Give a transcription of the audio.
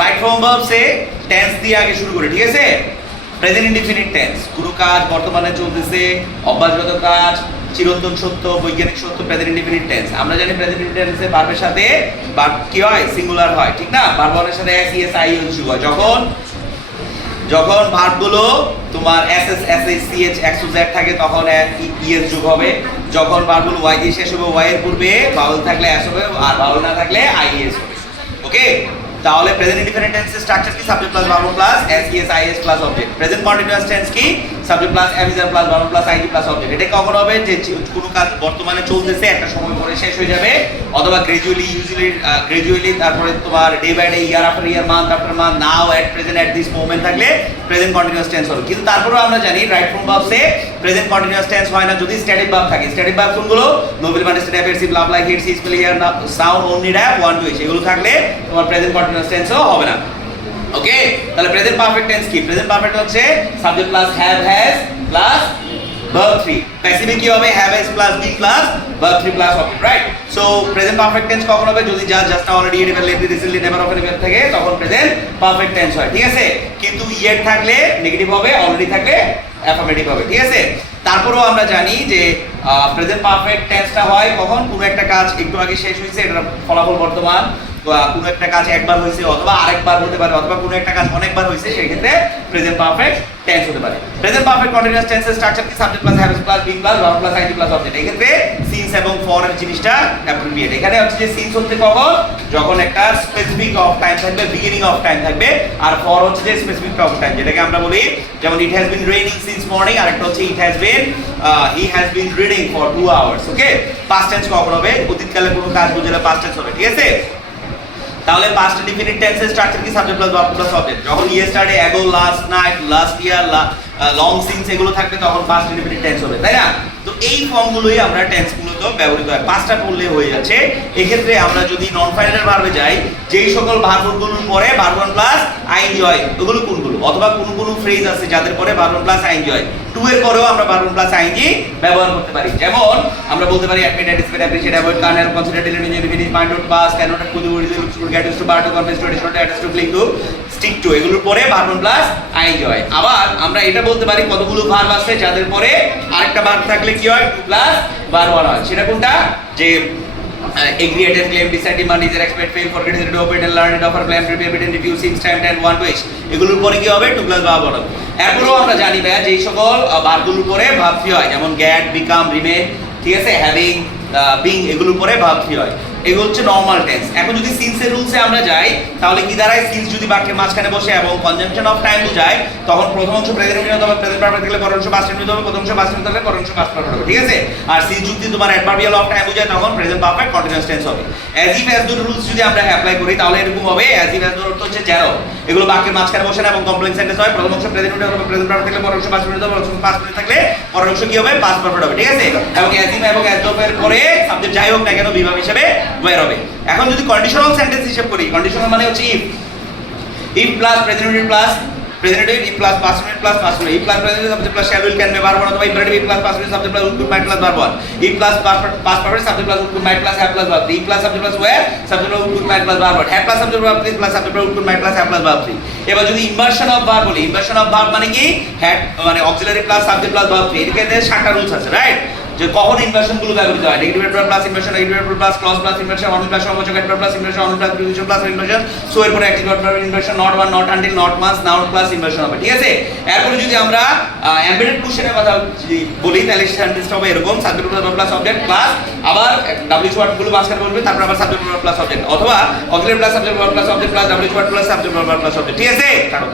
Right form verb সে tense দিয়ে আগে শুরু করে, ঠিক আছে? প্রেজেন্ট ইনডিফিনিট টেন্স, কোনো কাজ বর্তমানে চলতেছে, অভ্যাসগত কাজ, চিরন্তন সত্য, বৈজ্ঞানিক সত্য, প্রেজেন্ট ইনডিফিনিট টেন্স। আমরা জানি প্রেজেন্ট ইনডিফিনিট টেন্সে ভার্বের সাথে ভার্ব কি হয়? সিঙ্গুলার হয়, ঠিক না? ভার্বের সাথে এস ইএস আই ইউজ হয়। যখন ভার্বগুলো তোমার S S S S C H X to Z থাকে তখন ইএস যোগ হবে। যখন ভার্বগুলো ওয়াই দিয়ে শেষ হবে, ওয়াই এর পূর্বে ভাওয়েল থাকলে এস হবে, আর ভাওয়েল না থাকলে আইএস হবে। ওকে, তাহলে প্রেজেন্ট ইনডিফিনিট টেন্সের স্ট্রাকচার কি? Subject plus verb plus S ES is plus object. Present continuous tense কি? Subject plus am is are plus verb plus ID plus object. এটা কখন হবে? যে কোনো কাজ বর্তমানে চলতেছে, একটা সময় পরে শেষ হয়ে যাবে, অথবা গ্রাজুয়ালি তারপরে তোমার day by day, year after year, month after month, now at present at this moment থাকলে প্রেজেন্ট কন্টিনিউয়াস টেন্স হবে। কিন্তু তারপরেও আমরা জানি রাইট ফর্ম ভার্বসে প্রেজেন্ট কন্টিনিউয়াস টেন্স হয় না যদি স্ট্যাটিক ভার্ব থাকে। স্ট্যাটিক ভার্ব কোনগুলো? নোবেল মাইন্ডেড অ্যাফেয়ারসিভ, love like, hate, see, smell, hear, sound, only, rap, one two each, এগুলো থাকলে তোমার প্রেজেন্ট কন্টিনিউয়াস টেন্সও হবে না। ওকে, তাহলে প্রেজেন্ট পারফেক্ট টেন্স কি? প্রেজেন্ট পারফেক্ট হচ্ছে subject plus have has plus verb 3। প্যাসিভে কি হবে? Have has plus be plus verb 3 plus object, right? So present perfect tense কখন হবে? যদি just now, already, even, lately, recently, never, often, ever থাকে তখন প্রেজেন্ট পারফেক্ট টেন্স হয়, ঠিক আছে? কিন্তু ইয়েট থাকলে নেগেটিভ হবে, অলরেডি থাকলে অ্যাফার্মেটিভ হবে, ঠিক আছে? তারপরেও আমরা জানি যে প্রেজেন্ট পারফেক্ট টেন্সটা হয় কখন? কোনো একটা কাজ একটু আগে শেষ হয়েছে, এটার ফলাফল বর্তমান, কোনো একটা কাজ একবার হয়েছে অথবা আরেকবার হতে পারে, অথবা কোনো একটা কাজ অনেকবার হয়েছে, সেই ক্ষেত্রে প্রেজেন্ট পারফেক্ট টেন্স হতে পারে। প্রেজেন্ট পারফেক্ট কন্টিনিউয়াস টেন্সের স্ট্রাকচার কি? Subject plus have plus being plus verb plus ID plus object. এই ক্ষেত্রে সিন্স এবং ফর এর জিনিসটা অ্যাপ্রোপ্রিয়েট। এখানে হচ্ছে যে সিন্স হচ্ছে কখন? যখন একটা স্পেসিফিক অফ টাইম থাকবে, বিগিনিং অফ টাইম থাকবে, আর ফর হচ্ছে যে স্পেসিফিক অফ টাইম, যেটাকে আমরা বলি যেমন it has been raining since morning, আর একটা হচ্ছে it has been he has been reading for 2 hours. Okay, past tense কখন হবে? অতীতকালে কোনো কাজ বুঝলে পাস্ট টেন্স হবে, ঠিক আছে? তাহলে পাস্ট ইনডিফিনিট টেন্সের স্ট্রাকচার কি? Subject plus verb plus object. যখন yesterday, ago, last night, last year, long since এগুলো থাকবে তখন পাস্ট ইনডিফিনিট টেন্স হবে, তাই না? তো এই ফর্মগুলোই আমরা টেন্সগুলোতে ব্যবহৃত হয়। পাঁচটা পড়লে হয়ে যাচ্ছে। এক্ষেত্রে আমরা যদি নন ফাইনাল ভার্বে যাই, যেই সকল ভার্বগুলোর পরে ভার্ব ওয়ান প্লাস আইএনজি হয়, ওগুলো কোনগুলো? অথবা কোন ফ্রেজ আছে যাদের পরে ভার্ব ওয়ান প্লাস আইএনজি হয়? টু এর পরেও আমরা ভার্ব ওয়ান প্লাস আইএনজি ব্যবহার করতে পারি। যেমন আমরা বলতে পারি admit, anticipate, appreciate, avoid, can't, help, consider, delay, নিয়ে, finish, mind, not, pass, can not, could, will, should, get, to, bar, to, confess, to, addition, to, attach, to, click, to, stick to, এগুলোর পরে verb one plus ING হয়। আবার আমরা এটা বলতে পারি কতগুলো ভার্ব আছে যাদের পরে আরেকটা ভার্ব থাকলে কি হয়? টু প্লাস ভার্ব ওয়ান হয়। সেটা কোনটা? যে agree, attend, claim, decide, demand, desire, expect, fail, forget, hesitate, hope, and learn, and offer, plan, prepare, pretend, refuse, since, time, and want, wish, এগুলোর পরে কি হবে? টু প্লাস ভার্ব ওয়ান হবে। এরপরও আমরা জানি ভাইয়া যে সকল ভার্বগুলোর পরে ভার্ব থ্রি হয়, যেমন গেট, বিকাম, রিমেন, ঠিক আছে, হ্যাভিং, বিং, এগুলোর পরে ভার্ব থ্রি হয়। এগুলো হচ্ছে নরমাল টেন্স। এখন যদি সিন্সের রুলসে আমরা যাই তাহলে কি দাঁড়ায়? সিন্স যদি বাক্যের মাঝখানে বসে এবং কনজাংশন অফ টাইম বোঝায় তখন প্রথম অংশ প্রেজেন্ট ইনডিফিনিট হবে, প্রেজেন্ট পারফেক্ট থাকলে পরের অংশ পাস্ট ইনডিফিনিট হবে, প্রথম অংশ পাস্ট ইনডিফিনিট হবে, পরের অংশ পাস্ট পারফেক্ট হবে, ঠিক আছে? আর সিন্স যদি তোমার অ্যাডভার্বিয়াল অফ টাইম বোঝায় তখন প্রেজেন্ট পারফেক্ট কন্টিনিউয়াস টেন্স হবে। অ্যাজ ইফ অ্যাজ দুটো রুলস যদি আমরা অ্যাপ্লাই করি তাহলে এরকম হবে। অ্যাজ ইফ অ্যাজ দুটো অর্থ হচ্ছে যেন, এগুলো বাক্যের মাঝখানে বসে না এবং কমপ্লেক্স সেন্টেন্স হয়। প্রথম অংশ প্রেজেন্ট ইনডিফিনিট হবে, প্রেজেন্ট পারফেক্ট থাকলে পরের অংশ পাস্ট ইনডিফিনিট হবে, পরের অংশ পাস্ট ইনডিফিনিট থাকলে পরের অংশ কি হবে? পাস্ট পারফেক্ট হবে, ঠিক আছে? এবং অ্যাজ ইফ এবং অ্যাজ এর পরে সাবজেক্ট যাই হোক না কেন বিভাগ হিসেবে ওয়্যার হবে। এখন যদি কন্ডিশনাল সেন্টেন্স হিসেব করি, কন্ডিশনাল মানে হচ্ছে if plus present indefinite plus present indefinite, if plus past indefinite plus past indefinite, if plus present subject plus shall will can be verb one, অথবা imperative if plus past indefinite subject plus would could might plus verb one, if plus past perfect subject plus would could might plus have plus verb three, if plus subject plus were subject plus would could might plus verb one, have plus subject verb three plus subject plus would could might plus have plus verb three. এবার যদি inversion of verb বলি, inversion of verb মানে কি? Had মানে auxiliary plus subject plus verb three. এর সাতটা rules আছে, right? যে কখন ইনভার্সন গুলো ব্যবহৃত হয়। Negative adverb plus inversion, negative adverb plus clause plus inversion, on plus সমাজক adverb plus inversion, on plus preposition plus inversion, so এর পরে active adverb inversion, not one, not until, not much, noun plus inversion হবে, ঠিক আছে? এরপরে যদি আমরা embedded কোশ্চেনের কথা বলি তাহলে সেন্টেন্সটা হবে এরকম: সাবজেক্ট প্লাস অবজেক্ট প্লাস আবার ডাব্লিউ ওয়ার্ড গুলো মাঝখানে বলবে, তারপর আবার সাবজেক্ট প্লাস অবজেক্ট, অথবা auxiliary plus subject plus object plus W word plus subject plus object, ঠিক আছে? কারণ